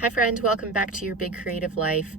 Hi friend, welcome back to your big creative life.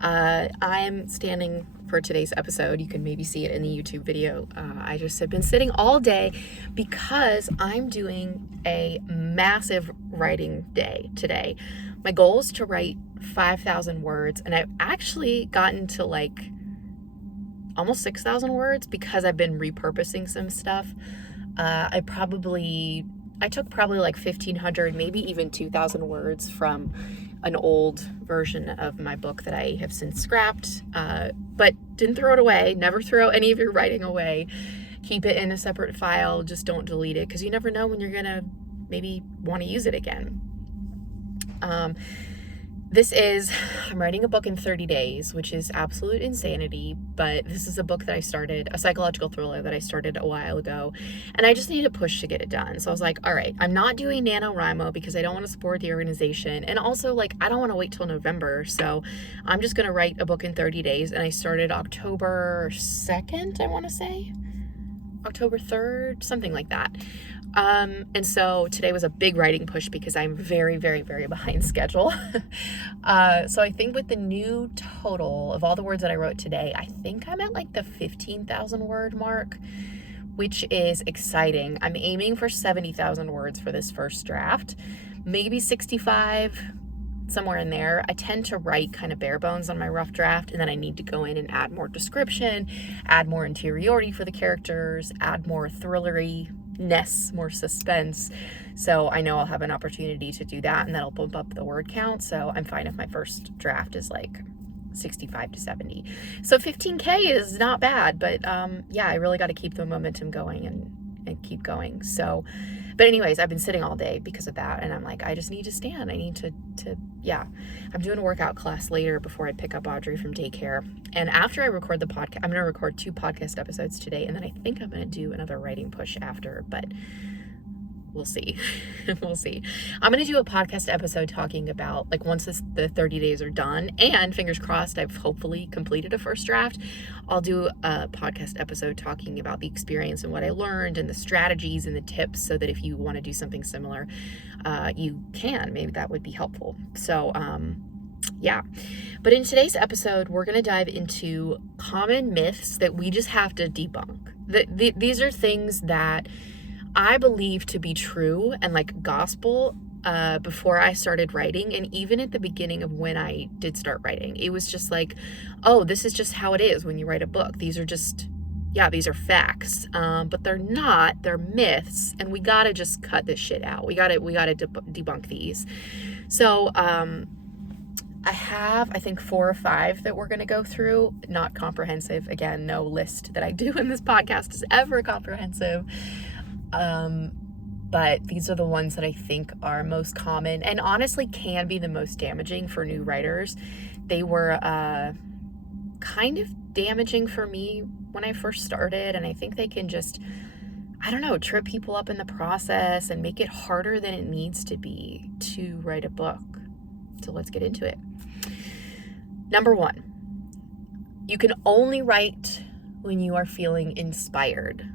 I'm standing for today's episode. You can maybe see it in the YouTube video. I just have been sitting all day because I'm doing a massive writing day today. My goal is to write 5,000 words, and I've actually gotten to like almost 6,000 words because I've been repurposing some stuff. I took probably like 1,500, maybe even 2,000 words from an old version of my book that I have since scrapped, but didn't throw it away. Never throw any of your writing away. Keep it in a separate file. Just don't delete it because you never know when you're going to maybe want to use it again. I'm writing a book in 30 days, which is absolute insanity, but this is a book that I started, a psychological thriller that I started a while ago, and I just need a push to get it done. So I was like, all right, I'm not doing NaNoWriMo because I don't want to support the organization, and also, like, I don't want to wait till November, so I'm just going to write a book in 30 days, and I started October 2nd, I want to say, October 3rd, something like that. And so today was a big writing push because I'm very, very, very behind schedule. So I think with the new total of all the words that I wrote today, I think I'm at like the 15,000 word mark, which is exciting. I'm aiming for 70,000 words for this first draft, maybe 65, somewhere in there. I tend to write kind of bare bones on my rough draft, and then I need to go in and add more description, add more interiority for the characters, add more thrillery-ness, more suspense. So I know I'll have an opportunity to do that, and that'll bump up the word count. So I'm fine if my first draft is like 65 to 70. So 15K is not bad, but yeah, I really got to keep the momentum going and keep going. So, but anyways, I've been sitting all day because of that, and I'm like, I just need to stand. I need to yeah. I'm doing a workout class later before I pick up Audrey from daycare. And after I record the podcast, I'm going to record 2 podcast episodes today, and then I think I'm going to do another writing push after, but we'll see. We'll see. I'm going to do a podcast episode talking about, like, once the 30 days are done, and fingers crossed, I've hopefully completed a first draft, I'll do a podcast episode talking about the experience and what I learned and the strategies and the tips so that if you want to do something similar, you can. Maybe that would be helpful. So, yeah. But in today's episode, we're going to dive into common myths that we just have to debunk. These are things that I believe to be true and like gospel before I started writing, and even at the beginning of when I did start writing. It was just like, oh, this is just how it is when you write a book. These are facts, but they're not. They're myths, and we gotta just cut this shit out. We gotta debunk these. So I have, I think, 4 or 5 that we're going to go through. Not comprehensive. Again, no list that I do in this podcast is ever comprehensive. But these are the ones that I think are most common and honestly can be the most damaging for new writers. They were kind of damaging for me when I first started, and I think they can just, I don't know, trip people up in the process and make it harder than it needs to be to write a book. So let's get into it. Number 1, you can only write when you are feeling inspired.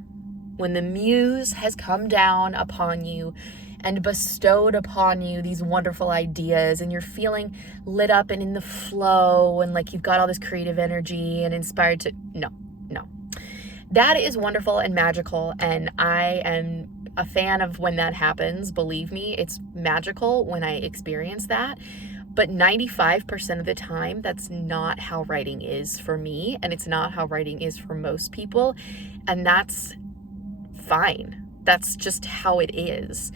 When the muse has come down upon you and bestowed upon you these wonderful ideas, and you're feeling lit up and in the flow, and like you've got all this creative energy and inspired to, no. That is wonderful and magical, and I am a fan of when that happens. Believe me, it's magical when I experience that. But 95% of the time, that's not how writing is for me, and it's not how writing is for most people, and that's fine. That's just how it is.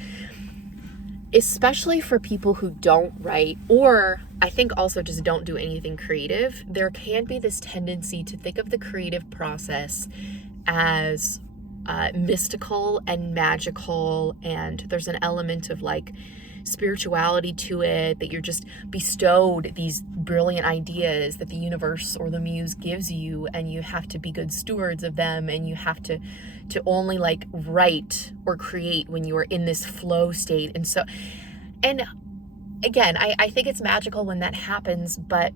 Especially for people who don't write, or I think also just don't do anything creative, there can be this tendency to think of the creative process as mystical and magical, and there's an element of like spirituality to it, that you're just bestowed these brilliant ideas that the universe or the muse gives you, and you have to be good stewards of them, and you have to only like write or create when you are in this flow state. And so, and again, I think it's magical when that happens, but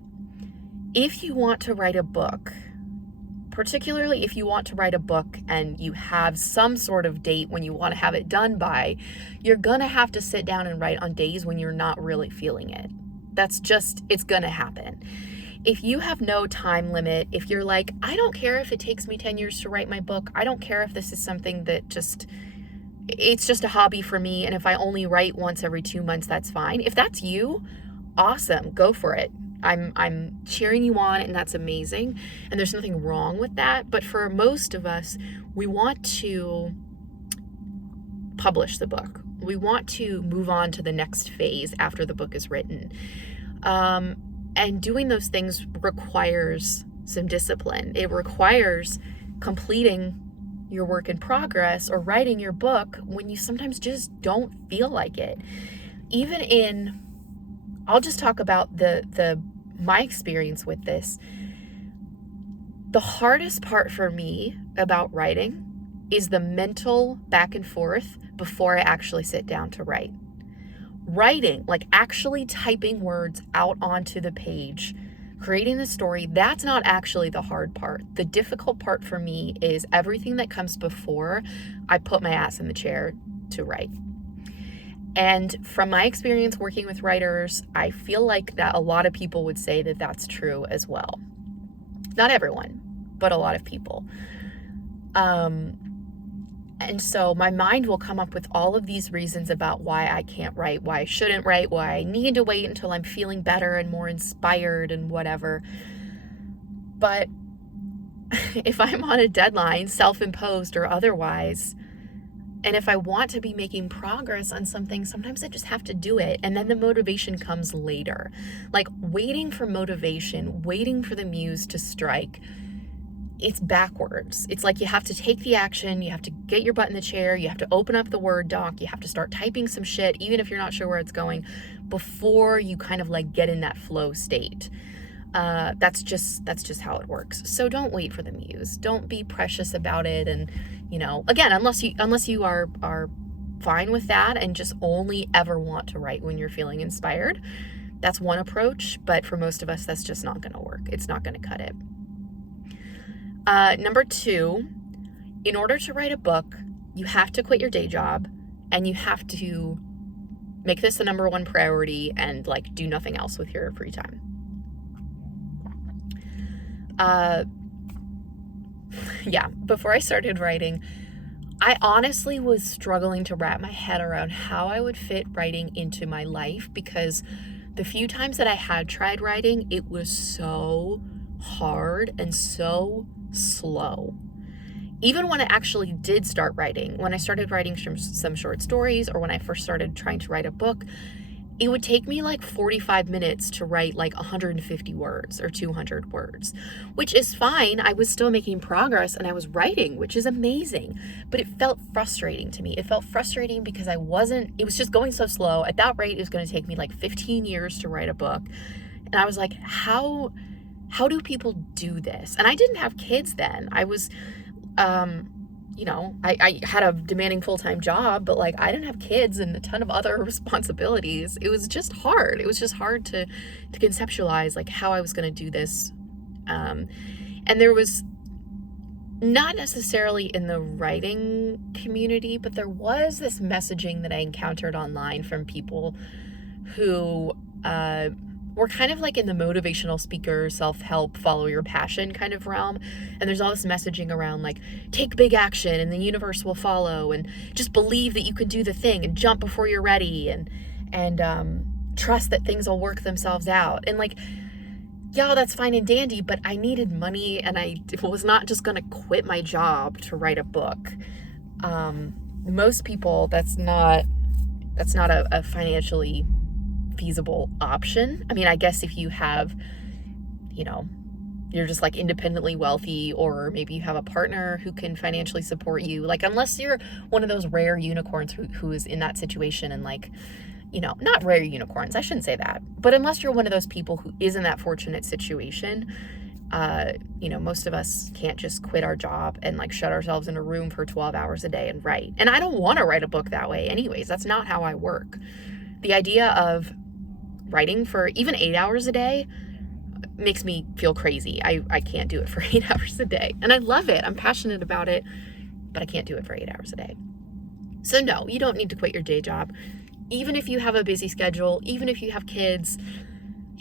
if you want to write a book, particularly if you want to write a book and you have some sort of date when you want to have it done by, you're gonna have to sit down and write on days when you're not really feeling it. It's gonna happen. If you have no time limit, if you're like, I don't care if it takes me 10 years to write my book, I don't care if this is something that it's just a hobby for me, and if I only write once every 2 months, that's fine. If that's you, awesome, go for it. I'm cheering you on, and that's amazing, and there's nothing wrong with that. But for most of us, we want to publish the book. We want to move on to the next phase after the book is written. And doing those things requires some discipline. It requires completing your work in progress or writing your book when you sometimes just don't feel like it. I'll just talk about my experience with this. The hardest part for me about writing is the mental back and forth before I actually sit down to write. Writing, like actually typing words out onto the page, creating the story, that's not actually the hard part. The difficult part for me is everything that comes before I put my ass in the chair to write. And from my experience working with writers, I feel like that a lot of people would say that that's true as well. Not everyone, but a lot of people. And so my mind will come up with all of these reasons about why I can't write, why I shouldn't write, why I need to wait until I'm feeling better and more inspired and whatever. But if I'm on a deadline, self-imposed or otherwise, and if I want to be making progress on something, sometimes I just have to do it. And then the motivation comes later. Like waiting for motivation, waiting for the muse to strike, it's backwards. It's like you have to take the action, you have to get your butt in the chair, you have to open up the Word doc, you have to start typing some shit, even if you're not sure where it's going, before you kind of like get in that flow state. That's just how it works. So don't wait for the muse. Don't be precious about it. And, again, unless you are fine with that and just only ever want to write when you're feeling inspired, that's one approach. But for most of us, that's just not going to work. It's not going to cut it. Number 2, in order to write a book, you have to quit your day job and you have to make this the number 1 priority and like do nothing else with your free time. Before I started writing, I honestly was struggling to wrap my head around how I would fit writing into my life, because the few times that I had tried writing, it was so hard and so slow. Even when I actually did start writing, when I started writing some short stories, or when I first started trying to write a book, it would take me like 45 minutes to write like 150 words or 200 words, which is fine. I was still making progress and I was writing, which is amazing, but it felt frustrating to me. It felt frustrating because it was just going so slow. At that rate, it was going to take me like 15 years to write a book. And I was like, how do people do this? And I didn't have kids then. I was, I had a demanding full-time job, but like I didn't have kids and a ton of other responsibilities. It was just hard. It was just hard to conceptualize like how I was going to do this. And there was not necessarily in the writing community, but there was this messaging that I encountered online from people who, we're kind of like in the motivational speaker, self-help, follow your passion kind of realm. And there's all this messaging around like, take big action and the universe will follow, and just believe that you can do the thing and jump before you're ready, and trust that things will work themselves out. And like, yeah, that's fine and dandy, but I needed money and I was not just going to quit my job to write a book. Most people, that's not a financially feasible option. I mean, I guess if you have, you're just like independently wealthy, or maybe you have a partner who can financially support you, like unless you're one of those rare unicorns who is in that situation, and like, not rare unicorns, I shouldn't say that, but unless you're one of those people who is in that fortunate situation, most of us can't just quit our job and like shut ourselves in a room for 12 hours a day and write. And I don't want to write a book that way anyways. That's not how I work. The idea of writing for even 8 hours a day makes me feel crazy. I can't do it for 8 hours a day. And I love it. I'm passionate about it, but I can't do it for 8 hours a day. So no, you don't need to quit your day job. Even if you have a busy schedule, even if you have kids,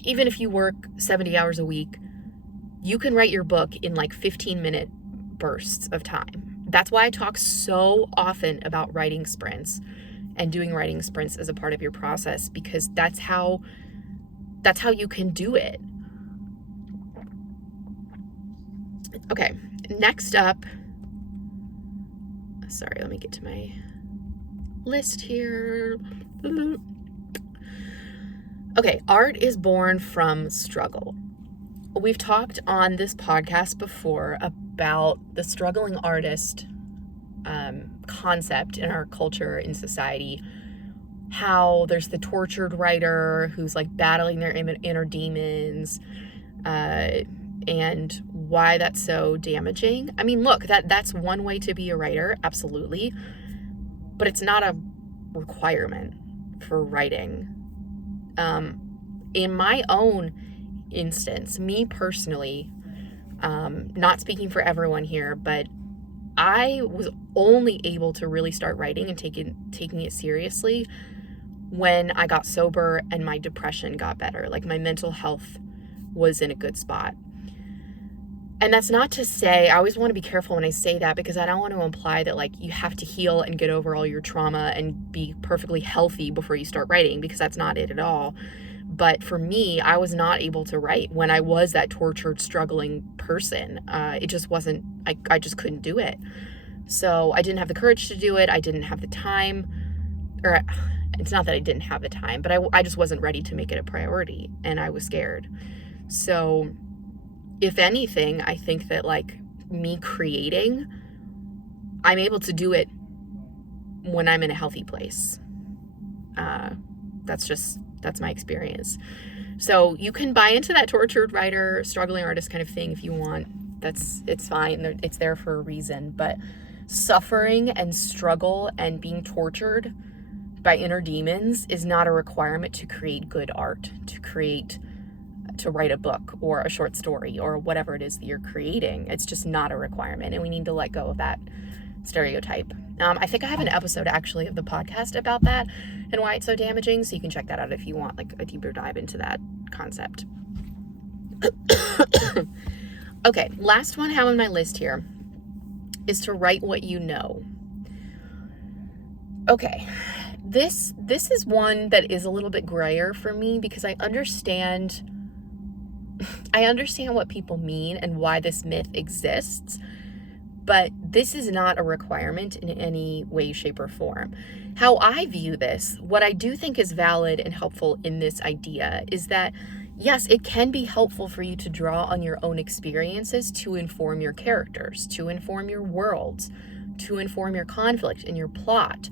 even if you work 70 hours a week, you can write your book in like 15-minute bursts of time. That's why I talk so often about writing sprints and doing writing sprints as a part of your process, because that's how you can do it. Okay, next up, sorry, let me get to my list here. Okay, art is born from struggle. We've talked on this podcast before about the struggling artist concept in our culture, in society, how there's the tortured writer who's like battling their inner demons, and why that's so damaging. I mean, look, that's one way to be a writer, absolutely, but it's not a requirement for writing. In my own instance, me personally, not speaking for everyone here, but I was only able to really start writing and taking it seriously when I got sober and my depression got better. Like, my mental health was in a good spot. And that's not to say, I always want to be careful when I say that, because I don't want to imply that like you have to heal and get over all your trauma and be perfectly healthy before you start writing, because that's not it at all. But for me, I was not able to write when I was that tortured, struggling person. It just wasn't, I just couldn't do it. So I didn't have the courage to do it. I didn't have the time, or it's not that I didn't have the time, but I just wasn't ready to make it a priority, and I was scared. So if anything, I think that like me creating, I'm able to do it when I'm in a healthy place. That's my experience. So you can buy into that tortured writer, struggling artist kind of thing if you want. It's fine. It's there for a reason. But suffering and struggle and being tortured by inner demons is not a requirement to create good art, to write a book or a short story or whatever it is that you're creating. It's just not a requirement, and we need to let go of that stereotype. I think I have an episode actually of the podcast about that and why it's so damaging, so you can check that out if you want like a deeper dive into that concept. Okay, last one I have on my list here is to write what you know. Okay, this is one that is a little bit grayer for me, because I understand what people mean and why this myth exists, but this is not a requirement in any way, shape, or form. How I view this, what I do think is valid and helpful in this idea is that, yes, it can be helpful for you to draw on your own experiences to inform your characters, to inform your worlds, to inform your conflict and your plot.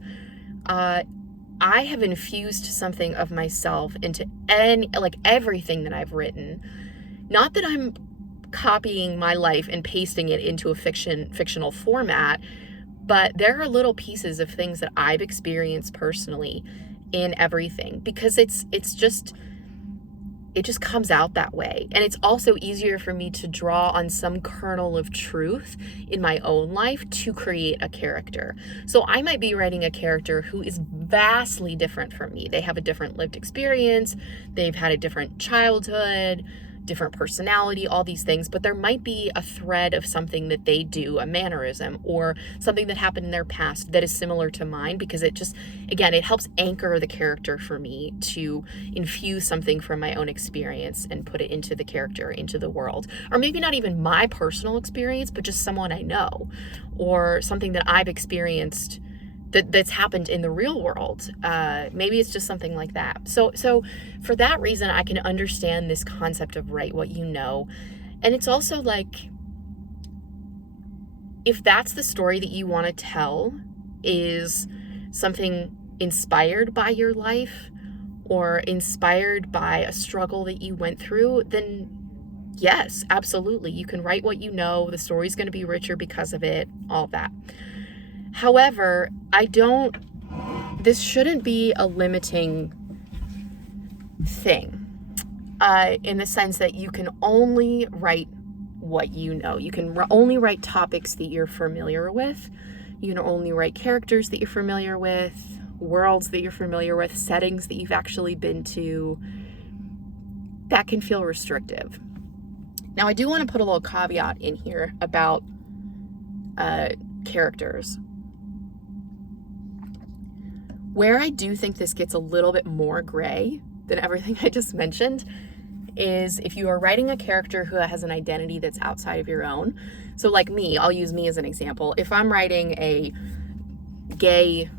I have infused something of myself into everything that I've written. Not that I'm copying my life and pasting it into a fictional format, but there are little pieces of things that I've experienced personally in everything, because it just comes out that way. And it's also easier for me to draw on some kernel of truth in my own life to create a character. So I might be writing a character who is vastly different from me. They have a different lived experience, they've had a different childhood, different personality, all these things, but there might be a thread of something that they do, a mannerism, or something that happened in their past that is similar to mine, because it just, again, it helps anchor the character for me to infuse something from my own experience and put it into the character, into the world. Or maybe not even my personal experience, but just someone I know, or something that I've experienced that's happened in the real world. Maybe it's just something like that. So for that reason, I can understand this concept of write what you know. And it's also like, if that's the story that you want to tell, is something inspired by your life or inspired by a struggle that you went through, then yes, absolutely. You can write what you know. The story's going to be richer because of it, all of that. However, this shouldn't be a limiting thing, in the sense that you can only write what you know. You can only write topics that you're familiar with. You can only write characters that you're familiar with, worlds that you're familiar with, settings that you've actually been to. that can feel restrictive. Now, I do want to put a little caveat in here about characters. Where I do think this gets a little bit more gray than everything I just mentioned is if you are writing a character who has an identity that's outside of your own. So like me, I'll use me as an example. If I'm writing a gay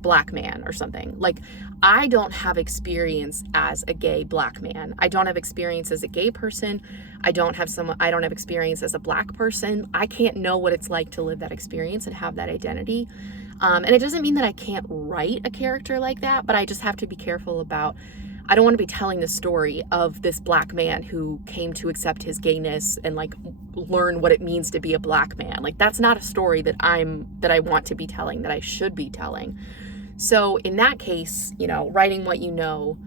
Black man or something, like I don't have experience as a gay Black man. I don't have experience as a gay person. I don't have experience as a Black person. I can't know what it's like to live that experience and have that identity. And it doesn't mean that I can't write a character like that, but I just have to be careful about, I don't want to be telling the story of this Black man who came to accept his gayness and like learn what it means to be a Black man. Like that's not a story that I want to be telling, that I should be telling. So in that case, you know, writing what you know,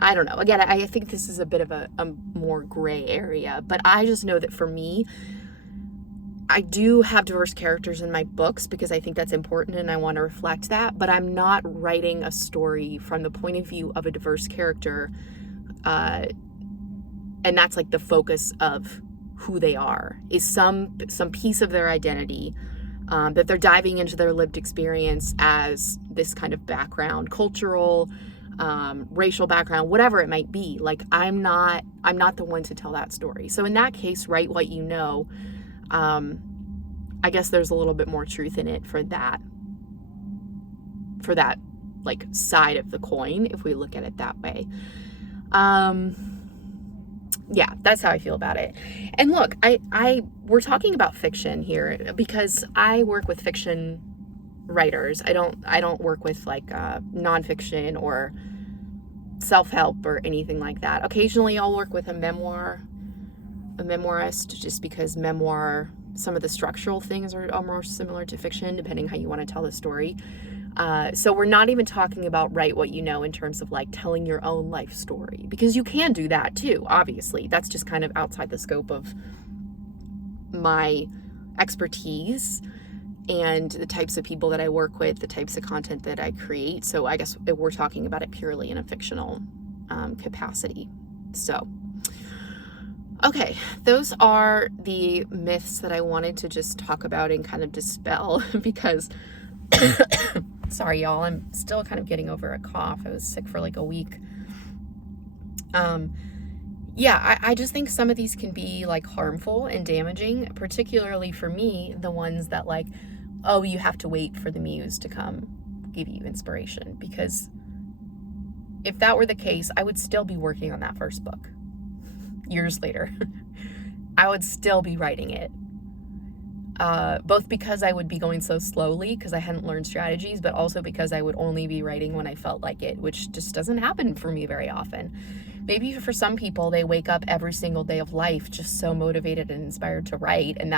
I don't know. Again, I think this is a bit of a more gray area, but I just know that for me, I do have diverse characters in my books because I think that's important and I want to reflect that, but I'm not writing a story from the point of view of a diverse character, and that's like the focus of who they are, is some piece of their identity, that they're diving into their lived experience as this kind of background, cultural, racial background, whatever it might be. Like I'm not the one to tell that story. So in that case, write what you know. I guess there's a little bit more truth in it for that like side of the coin, if we look at it that way. Yeah, that's how I feel about it. And look, we're talking about fiction here because I work with fiction writers. I don't work with like nonfiction or self-help or anything like that. Occasionally I'll work with a memoirist, just because memoir, some of the structural things are more similar to fiction, depending how you want to tell the story. So we're not even talking about write what you know in terms of like telling your own life story, because you can do that too, obviously. That's just kind of outside the scope of my expertise and the types of people that I work with, the types of content that I create. So I guess we're talking about it purely in a fictional capacity. So okay, those are the myths that I wanted to just talk about and kind of dispel because, sorry y'all, I'm still kind of getting over a cough. I was sick for like a week. Yeah, I just think some of these can be like harmful and damaging, particularly for me, the ones that like, oh, you have to wait for the muse to come give you inspiration, because if that were the case, I would still be working on that first book. Years later, I would still be writing it, both because I would be going so slowly because I hadn't learned strategies, but also because I would only be writing when I felt like it, which just doesn't happen for me very often. Maybe for some people, they wake up every single day of life just so motivated and inspired to write, and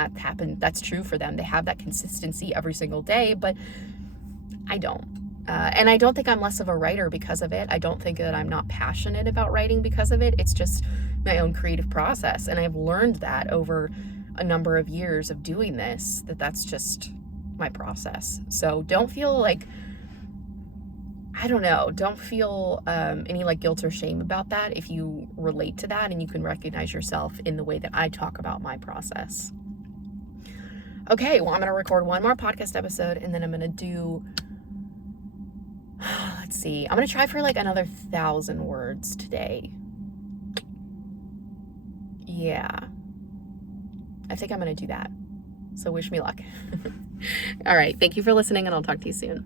that's true for them. They have that consistency every single day, but I don't. And I don't think I'm less of a writer because of it. I don't think that I'm not passionate about writing because of it. It's just my own creative process. And I've learned that over a number of years of doing this, that's just my process. So don't feel like, I don't know, don't feel any like guilt or shame about that if you relate to that and you can recognize yourself in the way that I talk about my process. Okay, well, I'm going to record one more podcast episode and then I'm going to do... Let's see. I'm going to try for like another 1,000 words today. Yeah. I think I'm going to do that. So wish me luck. All right. Thank you for listening and I'll talk to you soon.